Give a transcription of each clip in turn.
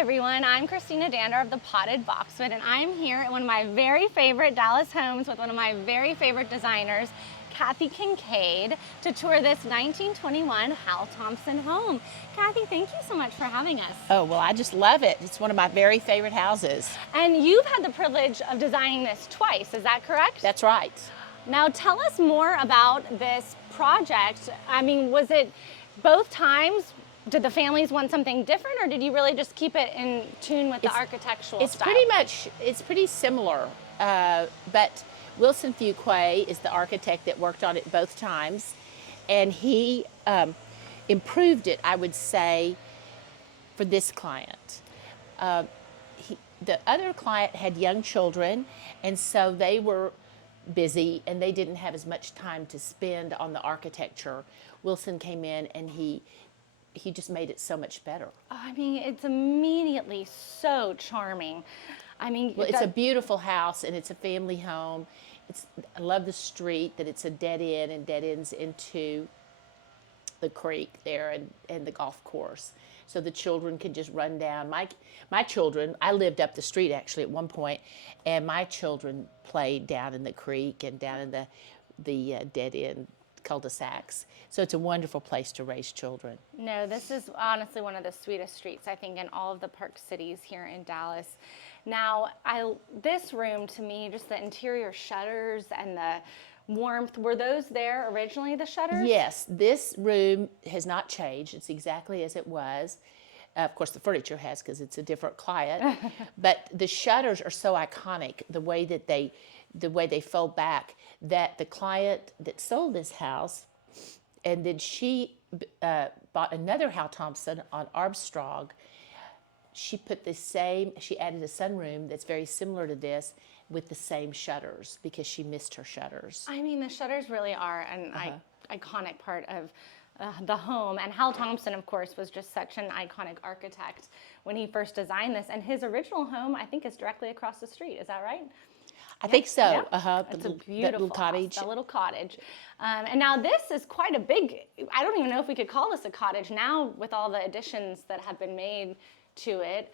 everyone, I'm Christina Dander of the Potted Boxwood, and I'm here at one of my very favorite Dallas homes with one of my very favorite designers, Cathy Kincaid, to tour this 1921 Hal Thomson home. Cathy, thank you so much for having us. Oh, well, I just love it. It's one of my very favorite houses. And you've had the privilege of designing this twice, is that correct? That's right. Now tell us more about this project. I mean, was it both times? Did the families want something different, or did you really just keep it in tune with the architectural style? It's pretty similar, but Wilson Fuqua is the architect that worked on it both times, and he improved it, I would say, for this client. The other client had young children, and so they were busy, and they didn't have as much time to spend on the architecture. Wilson came in, and he just made it so much better. I mean, it's immediately so charming. I mean, well, it's a beautiful house, and it's a family home. I love the street, that it's a dead end and dead ends into the creek there and the golf course. So the children could just run down. My children, I lived up the street actually at one point, and my children played down in the creek and down in the dead end cul-de-sacs. So it's a wonderful place to raise children. No, this is honestly one of the sweetest streets, I think, in all of the park cities here in Dallas. Now, this room, to me, just the interior shutters and the warmth, were those there originally, the shutters? Yes, this room has not changed. It's exactly as it was. Of course, the furniture has, because it's a different client. But the shutters are so iconic, the way they fold back, that the client that sold this house, and then she bought another Hal Thomson on Armstrong. She added a sunroom that's very similar to this with the same shutters, because she missed her shutters. I mean, the shutters really are an iconic part of the home. And Hal Thomson, of course, was just such an iconic architect when he first designed this. And his original home, I think, is directly across the street. Is that right? I think so. Yeah. It's a beautiful little cottage. House, a little cottage. And now this is quite a big, I don't even know if we could call this a cottage now with all the additions that have been made to it.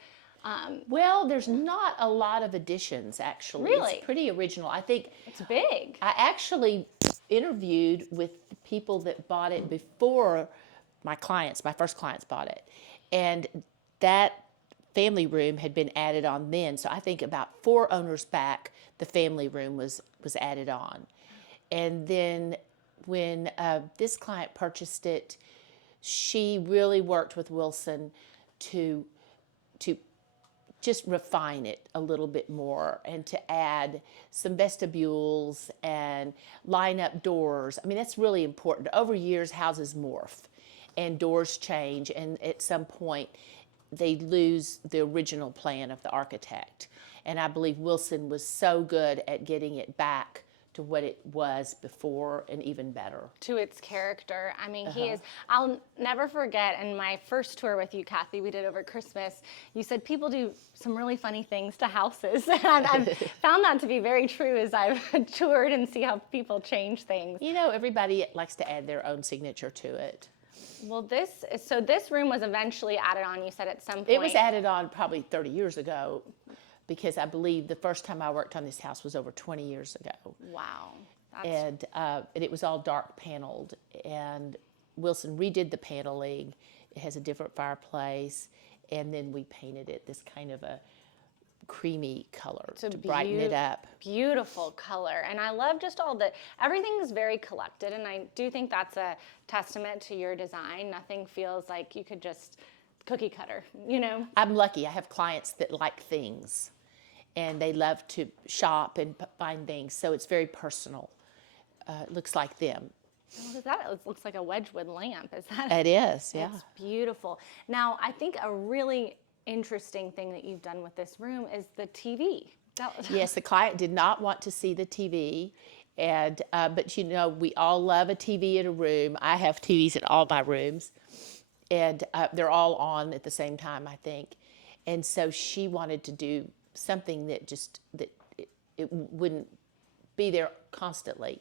Well, there's not a lot of additions, actually. Really? It's pretty original. I think it's big. I actually interviewed with the people that bought it before my first clients bought it. And that family room had been added on then. So I think about 4 owners back, the family room was added on. And then when this client purchased it, she really worked with Wilson to just refine it a little bit more, and to add some vestibules and line up doors. I mean, that's really important. Over years, houses morph and doors change, and at some point they lose the original plan of the architect. And I believe Wilson was so good at getting it back to what it was before, and even better. To its character. I mean, he is, I'll never forget, in my first tour with you, Cathy, we did over Christmas, you said people do some really funny things to houses. And I've found that to be very true as I've toured and see how people change things. You know, everybody likes to add their own signature to it. Well, this room was eventually added on, you said, at some point. It was added on probably 30 years ago, because I believe the first time I worked on this house was over 20 years ago. Wow. And it was all dark paneled, and Wilson redid the paneling. It has a different fireplace, and then we painted it this kind of a creamy color to brighten it up. Beautiful color. And I love just everything is very collected, and I do think that's a testament to your design. Nothing feels like you could just cookie cutter, you know? I'm lucky. I have clients that like things, and they love to shop and find things, so it's very personal. It looks like them. What is that? It looks like a Wedgwood lamp. Is that? It is, yeah. It's beautiful. Now, I think a really interesting thing that you've done with this room is the TV. Yes, the client did not want to see the TV, and but you know, we all love a TV in a room. I have TVs in all my rooms, and they're all on at the same time, I think. And so she wanted to do something that it wouldn't be there constantly.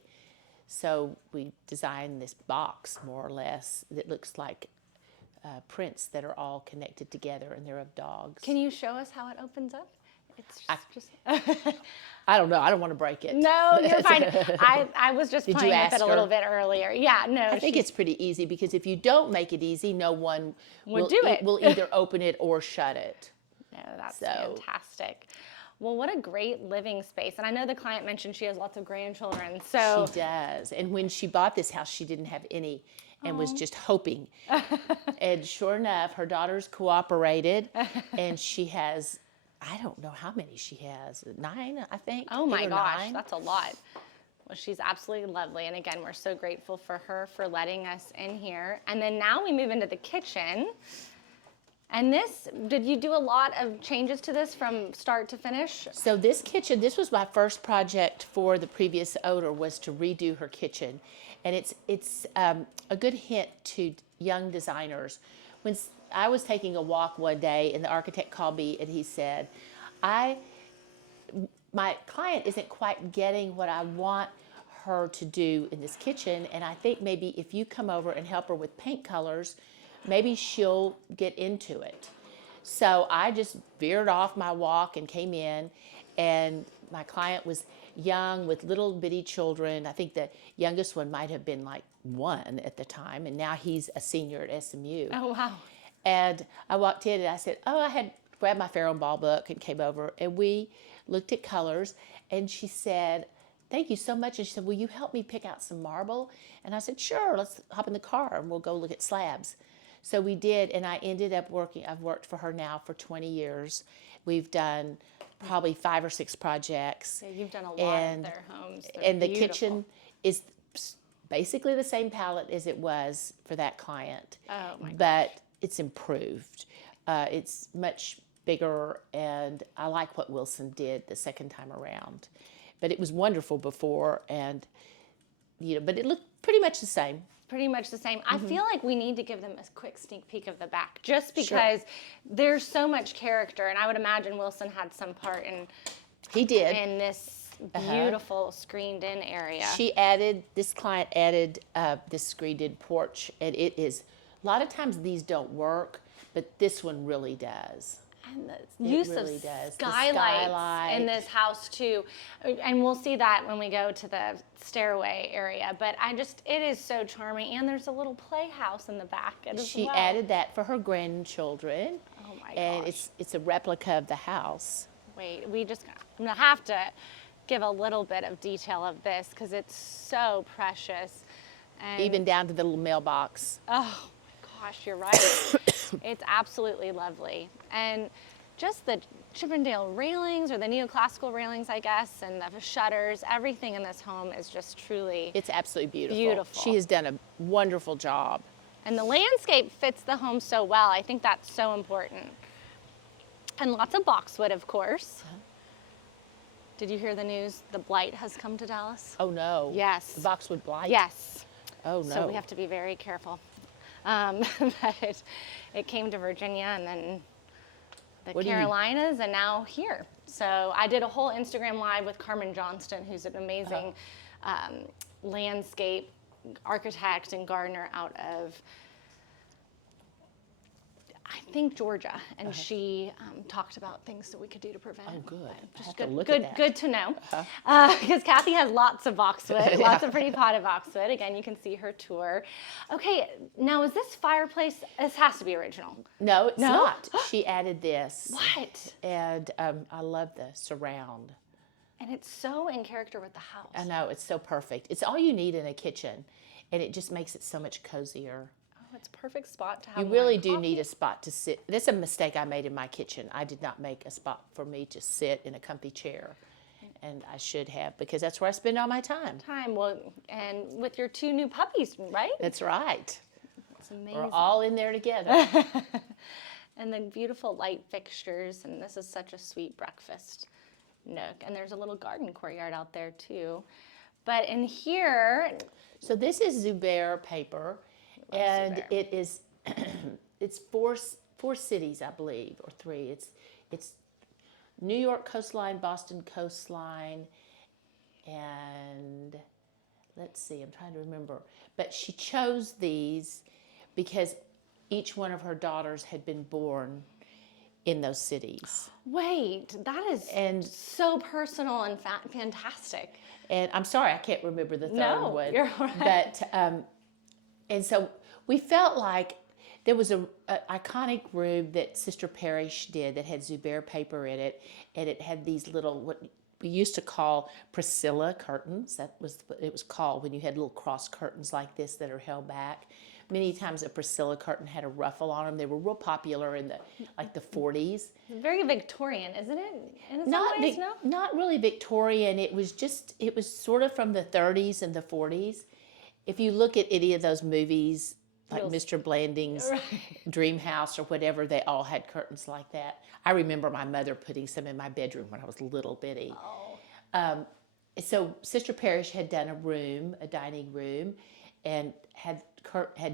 So we designed this box, more or less, that looks like prints that are all connected together, and they're of dogs. Can you show us how it opens up? It's just I don't know. I don't want to break it. No, you're fine. I was just Did you playing with ask it a little her? bit earlier. Yeah, no. I think it's pretty easy, because if you don't make it easy, no one will do it. will either open it or shut it. No, that's So- fantastic. Well, what a great living space. And I know the client mentioned she has lots of grandchildren. So She does. And when she bought this house, she didn't have any and was just hoping. And sure enough, her daughters cooperated, and she has, I don't know how many she has, 9, I think. oh my 8 or gosh, 9. that's a lot. Well, she's absolutely lovely. And again, we're so grateful for her for letting us in here. And then now we move into the kitchen. And this, did you do a lot of changes to this from start to finish? So this kitchen, this was my first project for the previous owner, was to redo her kitchen. And it's a good hint to young designers. When I was taking a walk one day, and the architect called me, and he said, my client isn't quite getting what I want her to do in this kitchen, and I think maybe if you come over and help her with paint colors, maybe she'll get into it. So I just veered off my walk and came in, and my client was young with little bitty children. I think the youngest one might have been like 1 at the time, and now he's a senior at SMU. Oh, wow. And I walked in and I said, I had grabbed my Farrow & Ball book and came over, and we looked at colors, and she said, thank you so much. And she said, will you help me pick out some marble? And I said, sure, let's hop in the car and we'll go look at slabs. So we did, and I ended up I've worked for her now for 20 years. We've done probably 5 or 6 projects. So you've done a lot of their homes. They're And the beautiful. kitchen is basically the same palette as it was for that client. Oh my But it's improved. It's much bigger, and I like what Wilson did the second time around. But it was wonderful before, and but it looked pretty much the same. Pretty much the same. I feel like we need to give them a quick sneak peek of the back, just because there's so much character, and I would imagine Wilson had some part He did. in this beautiful screened-in area. This client added this screened-in porch, and it is, a lot of times these don't work, but this one really does. And the use really of does. The skylights in this house too, and we'll see that when we go to the stairway area. But it is so charming, and there's a little playhouse in the back as She well. added that for her grandchildren. Oh my And gosh. it's a replica of the house. Wait, I'm gonna have to give a little bit of detail of this because it's so precious. And Even down to the little mailbox. oh my gosh, you're right. It's absolutely lovely. And just the Chippendale railings, or the neoclassical railings, I guess, and the shutters, everything in this home is just truly, It's absolutely beautiful. Beautiful. She has done a wonderful job. and the landscape fits the home so well. I think that's so important. And lots of boxwood, of course. Did you hear the news? The blight has come to Dallas. Oh no. Yes. The boxwood blight. Yes. Oh no. So we have to be very careful. But it came to Virginia, and then the What do you- Carolinas, and now here. So I did a whole Instagram live with Carmen Johnston, who's an amazing landscape architect and gardener out of, I think, Georgia, and she talked about things that we could do to prevent. Oh, good. I Just have to good, look good, at that. good to know. Because Cathy has lots of boxwood, lots of pretty potted boxwood. Again, you can see her tour. Okay, now is this fireplace? This has to be original. No, it's No? not. She added this. What? And I love the surround. And it's so in character with the house. I know, it's so perfect. It's all you need in a kitchen, and it just makes it so much cozier. Oh, it's a perfect spot to have. You more really do coffee. need a spot to sit. That's a mistake I made in my kitchen. I did not make a spot for me to sit in a comfy chair, and I should have, because that's where I spend all my time. Well, and with your 2 new puppies, right? That's right. It's amazing. We're all in there together. And then beautiful light fixtures, and this is such a sweet breakfast nook. And there's a little garden courtyard out there too. But in here, So this is Zubair paper, and Zubair. it is it's four cities, I believe, or 3. It's New York coastline, Boston coastline, and let's see, I'm trying to remember. But she chose these because each one of her daughters had been born in those cities. Wait, that is so personal and fantastic. And I'm sorry, I can't remember the third one. You're all right. But, and so we felt like there was a iconic room that Sister Parrish did that had Zubair paper in it, and it had these little, what we used to call Priscilla curtains. That was what it was called, when you had little cross curtains like this that are held back. Many times a Priscilla curtain had a ruffle on them. They were real popular in the 40s. Very Victorian, isn't it? In some ways, no? Not really Victorian. It was sort of from the 30s and the 40s. If you look at any of those movies, like Mr. Blanding's Dream House or whatever, they all had curtains like that. I remember my mother putting some in my bedroom when I was little bitty. Oh. So Sister Parrish had done a dining room, and had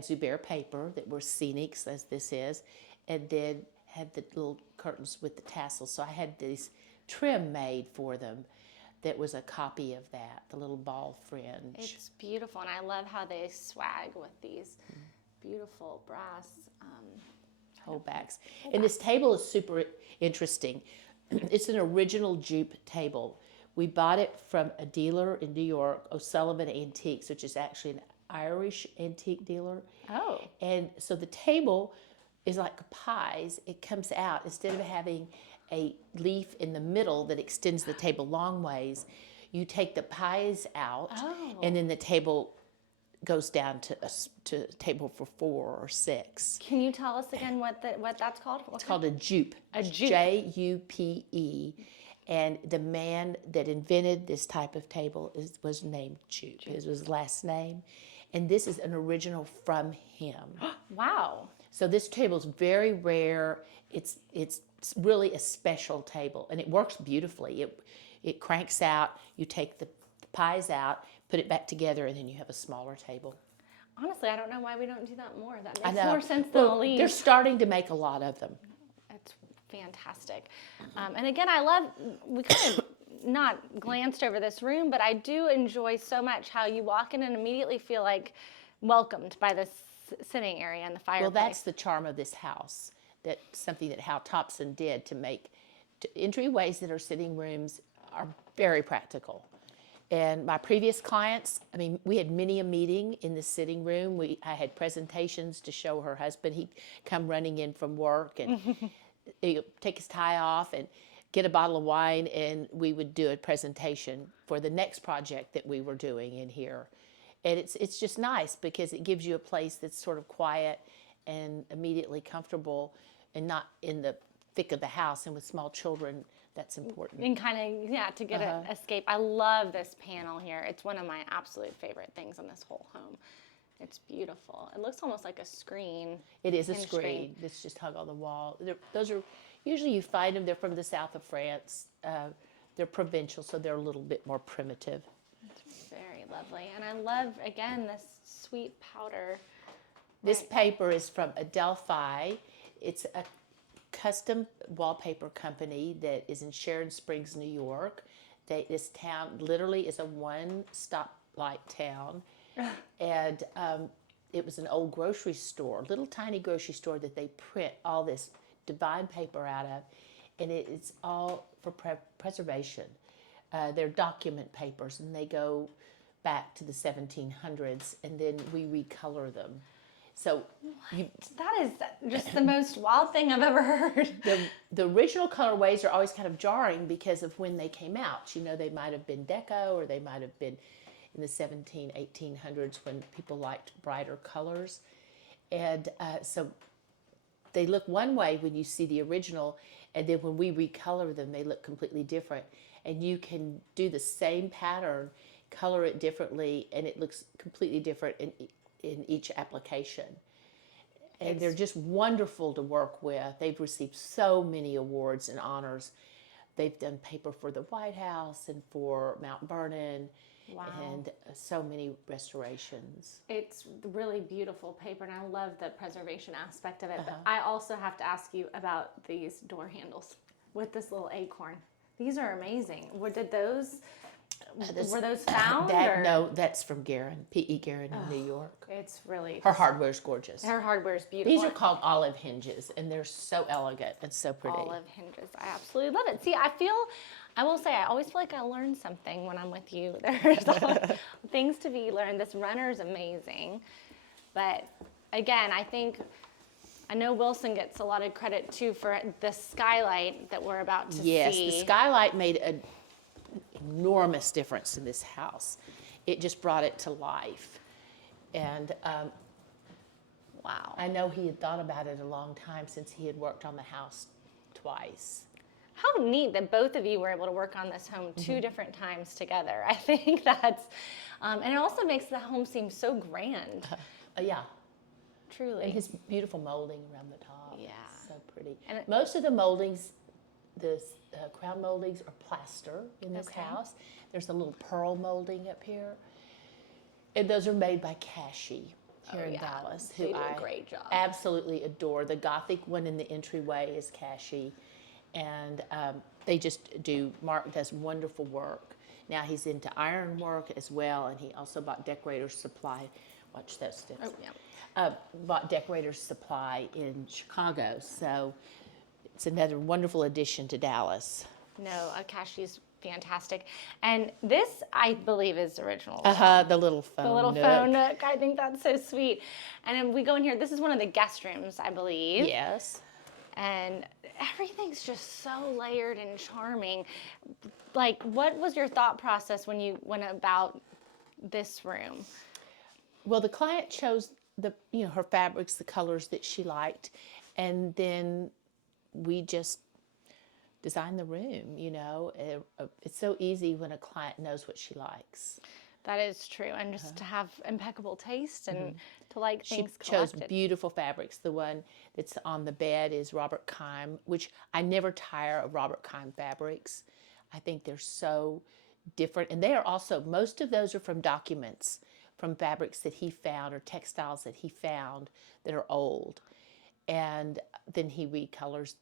Zubair paper that were scenics, as this is, and then had the little curtains with the tassels. So I had this trim made for them that was a copy of that, the little ball fringe. It's beautiful, and I love how they swag with these beautiful brass holdbacks. And this table is super interesting. It's an original jupe table. We bought it from a dealer in New York, O'Sullivan Antiques, which is actually an Irish antique dealer. Oh. And so the table is like pies. It comes out, instead of having a leaf in the middle that extends the table long ways, you take the pies out, and then the table goes down to a table for 4 or 6. Can you tell us again what that's called? It's called a jupe. A jupe. Jupe. And the man that invented this type of table was named Jupe. His was his last name. And this is an original from him. Wow. So this table is very rare. It's really a special table, and it works beautifully. It cranks out. You take the pies out, put it back together, and then you have a smaller table. Honestly, I don't know why we don't do that more. That makes more sense than a leaf. They're starting to make a lot of them. It's fantastic. And again, we kind of not glanced over this room, but I do enjoy so much how you walk in and immediately feel like welcomed by this sitting area and the fireplace. Well, that's the charm of this house. That's something that Hal Thomson did to make entryways that are sitting rooms are very practical. And my previous clients, I mean, we had many a meeting in the sitting room. I had presentations to show her husband. He'd come running in from work and he'd take his tie off and get a bottle of wine, and we would do a presentation for the next project that we were doing in here. And it's just nice because it gives you a place that's sort of quiet and immediately comfortable and not in the thick of the house. And with small children, that's important. And kind of, to get an escape. I love this panel here. It's one of my absolute favorite things in this whole home. It's beautiful. It looks almost like a screen. It is a screen that's just hung on the wall. Those are, usually you find them, they're from the south of France. They're provincial, so they're a little bit more primitive. It's very lovely. And I love, again, this sweet powder. This paper is from Adelphi. It's a custom wallpaper company that is in Sharon Springs, New York. This town literally is a one-stop light town. And it was an old grocery store, little tiny grocery store that they print all this divine paper out of. And it's all for preservation. They're document papers, and they go back to the 1700s, and then we recolor them. So that is just the most wild thing I've ever heard. The original colorways are always kind of jarring because of when they came out. You know, they might have been deco, or they might have been in the 1800s when people liked brighter colors. And so they look one way when you see the original, and then when we recolor them, they look completely different. And you can do the same pattern, color it differently, and it looks completely different in each application. And they're just wonderful to work with. They've received so many awards and honors. They've done paper for the White House and for Mount Vernon. Wow. And so many restorations. It's really beautiful paper, and I love the preservation aspect of it. But I also have to ask you about these door handles with this little acorn. These are amazing. What did those? were those found? Or? No, that's from Guerin, P.E. Guerin in New York. It's really... Her hardware's gorgeous. Her hardware's beautiful. These are called olive hinges, and they're so elegant and so pretty. Olive hinges. I absolutely love it. See, I will say, I always feel like I learn something when I'm with you. There's things to be learned. This runner's amazing. But again, I know Wilson gets a lot of credit too for the skylight that we're about to see. Yes, the skylight made an enormous difference in this house. It just brought it to life. And wow. I know he had thought about it a long time since he had worked on the house twice. How neat that both of you were able to work on this home two different times together. I think that's, and it also makes the home seem so grand. Yeah. Truly. And his beautiful molding around the top. Yeah. So pretty. And most of the moldings, the crown moldings are plaster in this house. There's a little pearl molding up here. And those are made by Cathy here in Dallas, who they do I a great job. absolutely adore. The Gothic one in the entryway is Cathy. And they just does wonderful work. Now he's into iron work as well, and he also bought Decorator's Supply. Watch those steps. Oh, yeah. Bought Decorator's Supply in Chicago, so it's another wonderful addition to Dallas. No, Akashi's fantastic. And this, I believe, is original. The little phone The little nook. phone nook. I think that's so sweet. And then we go in here. This is one of the guest rooms, I believe. Yes. And everything's just so layered and charming. Like, what was your thought process when you went about this room? Well, the client chose her fabrics, the colors that she liked, and then we just designed the room. It's so easy when a client knows what she likes. That is true, and just to have impeccable taste and to like things She chose collected. beautiful fabrics. The one that's on the bed is Robert Keim, which I never tire of Robert Keim fabrics. I think they're so different, and they are also, most of those are from documents, from fabrics that he found or textiles that he found that are old, and then he recolored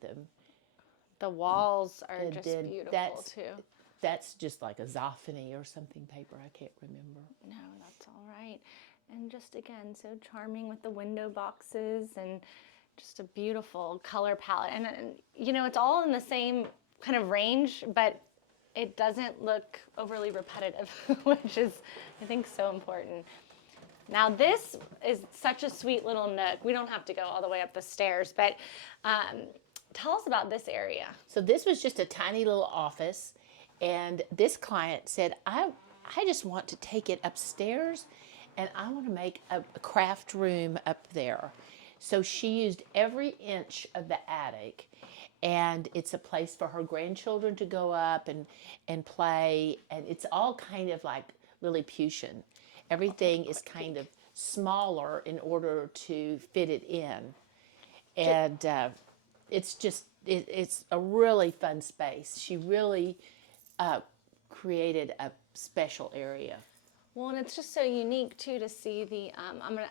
them. The walls are And just then beautiful too. That's just like a Zoffany or something paper. I can't remember. No, that's all right. And just again, so charming with the window boxes and just a beautiful color palette. And it's all in the same kind of range, but it doesn't look overly repetitive, which is, I think, so important. Now, this is such a sweet little nook. We don't have to go all the way up the stairs, but tell us about this area. So this was just a tiny little office, and this client said, I just want to take it upstairs, and I want to make a craft room up there. So she used every inch of the attic, and it's a place for her grandchildren to go up and play, and it's all kind of like Lilliputian. Everything is kind of smaller in order to fit it in, and it's a really fun space. She really created a special area. Well, and it's just so unique too to see the.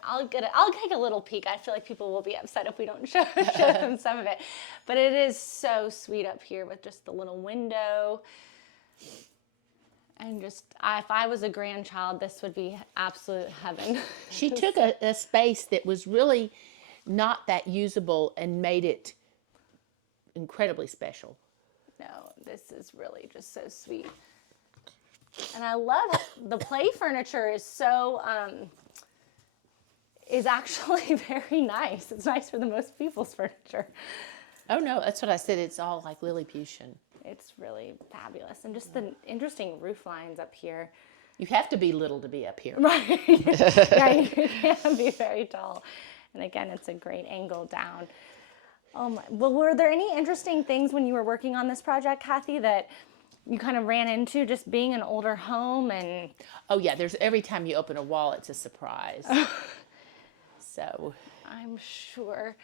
I'll take a little peek. I feel like people will be upset if we don't show them some of it, but it is so sweet up here with just the little window. And just, if I was a grandchild, this would be absolute heaven. She took a space that was really not that usable and made it incredibly special. No, this is really just so sweet. And I love the play furniture is so, is actually very nice. It's nice for the most people's furniture. Oh no, that's what I said. It's all like Lilliputian. It's really fabulous. And just the interesting roof lines up here. You have to be little to be up here. Right. Yeah, you can't be very tall. And again, it's a great angle down. Oh my. Well, were there any interesting things when you were working on this project, Cathy, that you kind of ran into just being an older home? And oh yeah, there's every time you open a wall, it's a surprise. So I'm sure.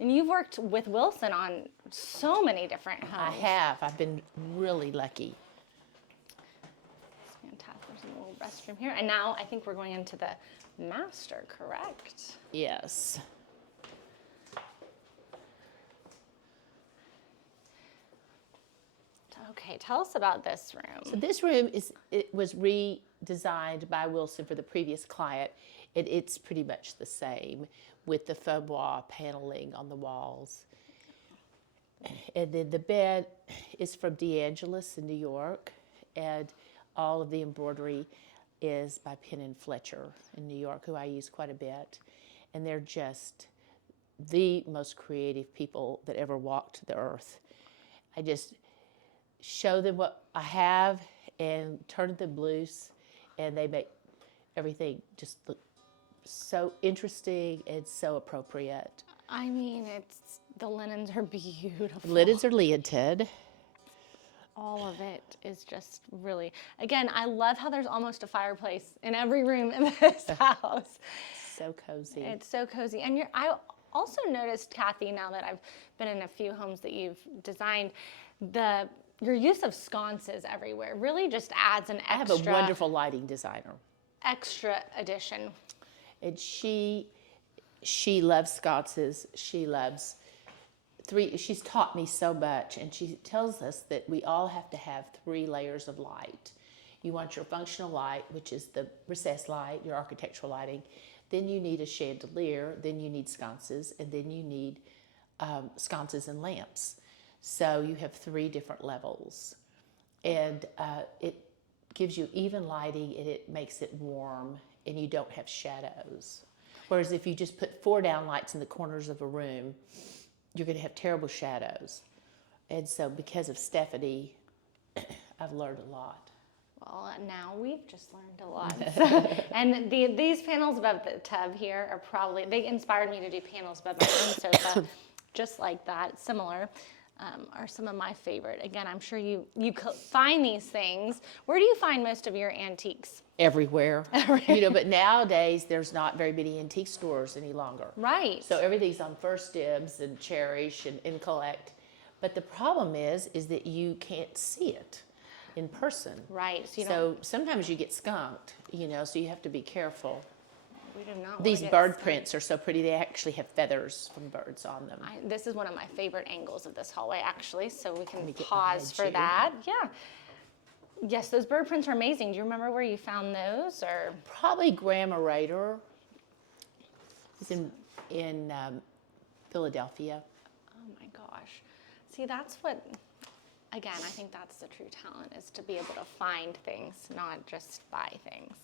And you've worked with Wilson on so many different homes. I have. I've been really lucky. It's fantastic. There's a little restroom here. And now I think we're going into the master, correct? Yes. Okay, tell us about this room. So this room was redesigned by Wilson for the previous client. It's pretty much the same with the faux bois paneling on the walls. And then the bed is from DeAngelis in New York, and all of the embroidery is by Penn and Fletcher in New York, who I use quite a bit. And they're just the most creative people that ever walked the earth. I just show them what I have and turn them loose, and they make everything just look so interesting and so appropriate. I mean, the linens are beautiful. Linens are leinted. All of it is just really, again, I love how there's almost a fireplace in every room in this house. So cozy. It's so cozy. And I also noticed, Cathy, now that I've been in a few homes that you've designed, your use of sconces everywhere really just adds an extra. I have a wonderful lighting designer. Extra addition. And she loves sconces. She's taught me so much, and she tells us that we all have to have 3 layers of light. You want your functional light, which is the recessed light, your architectural lighting. Then you need a chandelier, then you need sconces, and then you need sconces and lamps. So you have 3 different levels. And it gives you even lighting, and it makes it warm, and you don't have shadows. Whereas if you just put 4 down lights in the corners of a room, you're going to have terrible shadows. And so because of Stephanie, I've learned a lot. Well, now we've just learned a lot. And these panels above the tub here are probably, they inspired me to do panels above my own sofa, just like that, similar. Are some of my favorite. Again, I'm sure you find these things. Where do you find most of your antiques? Everywhere. But nowadays there's not very many antique stores any longer. Right. So everything's on First Dibs and Cherish and Collect. But the problem is that you can't see it in person. Right. So sometimes you get skunked, so you have to be careful. We do not. These bird prints are so pretty. They actually have feathers from birds on them. This is one of my favorite angles of this hallway, actually, so we can pause for that. Yeah. Yes, those bird prints are amazing. Do you remember where you found those? Or probably Graham Rader. He's in Philadelphia. Oh my gosh. See, that's what, again, I think that's the true talent, is to be able to find things, not just buy things.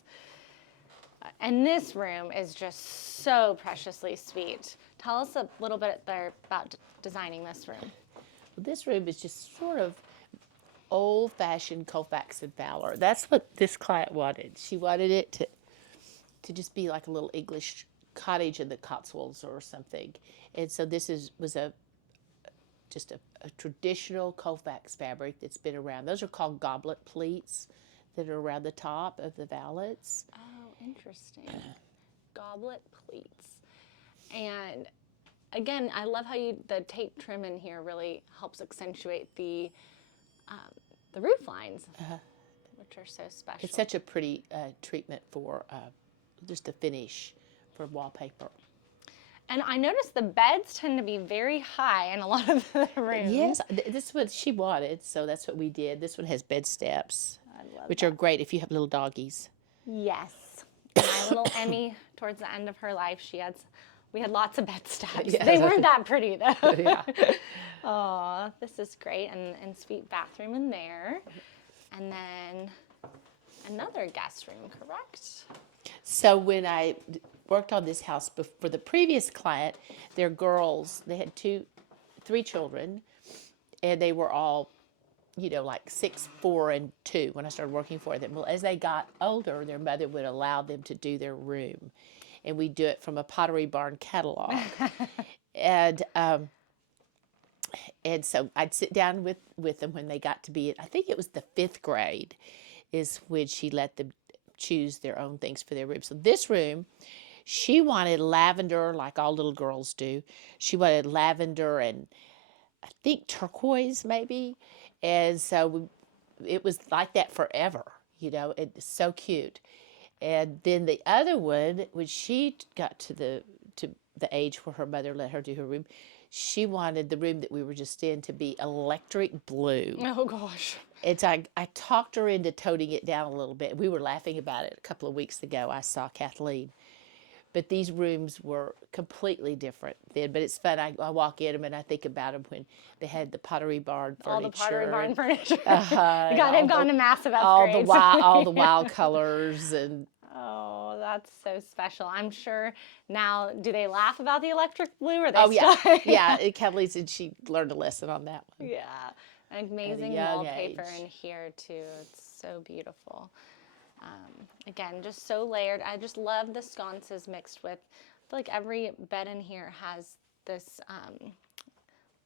And this room is just so preciously sweet. Tell us a little bit there about designing this room. Well, this room is just sort of old-fashioned Colfax and Fowler. That's what this client wanted. She wanted it to just be like a little English cottage in the Cotswolds or something. And so this was just a traditional Colfax fabric that's been around. Those are called goblet pleats that are around the top of the valets. Oh, interesting. Goblet pleats. And again, I love how the tape trim in here really helps accentuate the roof lines, which are so special. It's such a pretty treatment for just a finish for wallpaper. And I noticed the beds tend to be very high in a lot of the rooms. Yes, this is what she wanted, so that's what we did. This one has bed steps, which that. are great if you have little doggies. Yes. My little Emmy, towards the end of her life, we had lots of bed steps. Yeah. They weren't that pretty, though. Yeah. Oh, this is great. And sweet bathroom in there. And then another guest room, correct? So when I worked on this house for the previous client, their girls, they had 3 children, and they were all, like 6, 4, and 2 when I started working for them. Well, as they got older, their mother would allow them to do their room, and we do it from a Pottery Barn catalog. And so I'd sit down with them when they got to be, I think it was the 5th grade, is when she let them choose their own things for their room. So this room, she wanted lavender, like all little girls do. She wanted lavender and I think turquoise maybe. And so it was like that forever, it's so cute. And then the other one, when she got to the age where her mother let her do her room, she wanted the room that we were just in to be electric blue. Oh gosh. I talked her into toning it down a little bit. We were laughing about it a couple of weeks ago. I saw Kathleen. But these rooms were completely different then. But it's fun. I walk in them and I think about them when they had the Pottery Barn furniture. All the Pottery Barn furniture. Uh-huh, They've gone to massive upgrades. All the wild colors and. Oh, that's so special. I'm sure now, do they laugh about the electric blue or they Yeah, still? yeah. Kathleen said she learned a lesson on that one. Yeah, amazing young wallpaper age. in here too. It's so beautiful. Again, just so layered. I just love the sconces mixed with, I feel like every bed in here has this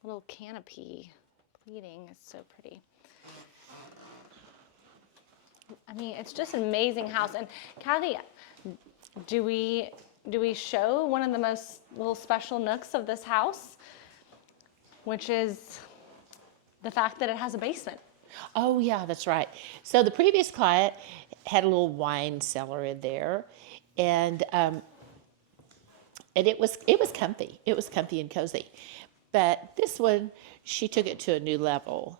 little canopy pleating. It's so pretty. I mean, it's just an amazing house. And Cathy, do we show one of the most little special nooks of this house, which is the fact that it has a basement? Oh yeah, that's right. So the previous client had a little wine cellar in there, and it was comfy. It was comfy and cozy. But this one, she took it to a new level,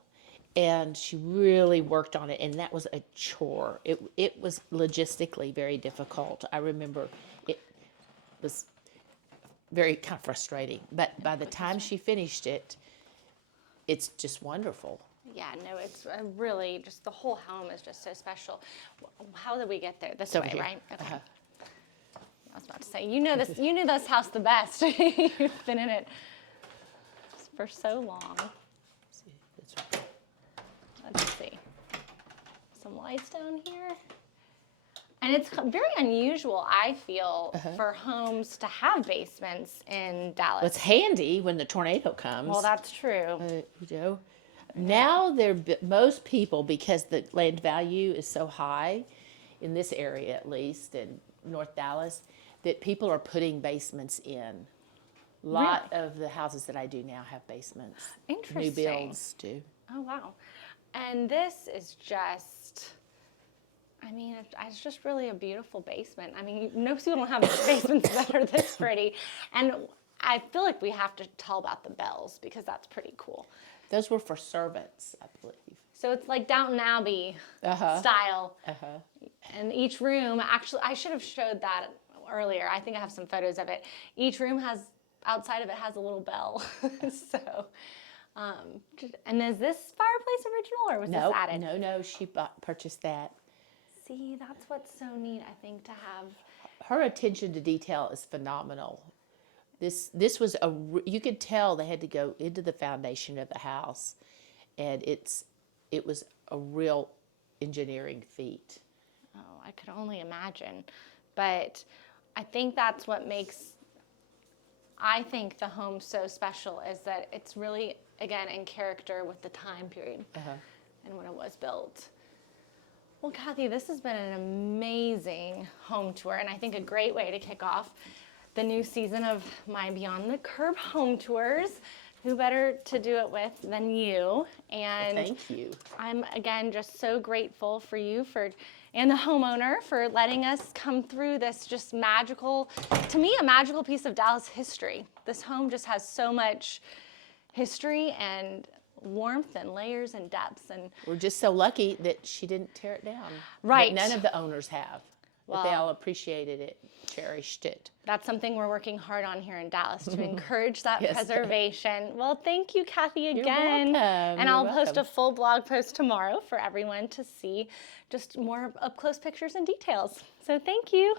and she really worked on it, and that was a chore. It was logistically very difficult. I remember it was very kind of frustrating. But by the time she finished it, it's just wonderful. Yeah, no, it's really just the whole home is just so special. How did we get there? This Over way, here. right? Okay. I was about to say, you know this house the best. You've been in it for so long. See, that's right. Let's see. Some lights down here. And it's very unusual, I feel, for homes to have basements in Dallas. Well, it's handy when the tornado comes. Well, that's true. You know, now most people, because the land value is so high in this area, at least in North Dallas, that people are putting basements in. A lot of the houses that I do now have basements. Interesting. New builds do. Oh, wow. And this is just, I mean, it's just really a beautiful basement. I mean, most people don't have basements that are this pretty. And I feel like we have to tell about the bells because that's pretty cool. Those were for servants, I believe. So it's like Downton Abbey style. And each room, actually, I should have showed that earlier. I think I have some photos of it. Each room has, outside of it has a little bell. So, and is this fireplace original or was this added? No, she purchased that. See, that's what's so neat, I think, to have. Her attention to detail is phenomenal. This was you could tell they had to go into the foundation of the house, and it was a real engineering feat. Oh, I could only imagine. But I think that's what makes, I think, the home so special is that it's really, again, in character with the time period and when it was built. Well, Cathy, this has been an amazing home tour, and I think a great way to kick off the new season of my Beyond the Curb home tours. Who better to do it with than you? And well, thank you. I'm, again, just so grateful for you and the homeowner for letting us come through this just magical, to me, a magical piece of Dallas history. This home just has so much history and warmth and layers and depths. And we're just so lucky that she didn't tear it down. Right. But none of the owners have. Well, but they all appreciated it, cherished it. That's something we're working hard on here in Dallas to encourage that preservation. Well, thank you, Cathy, again. You're welcome. And I'll post a full blog post tomorrow for everyone to see just more up-close pictures and details. So thank you.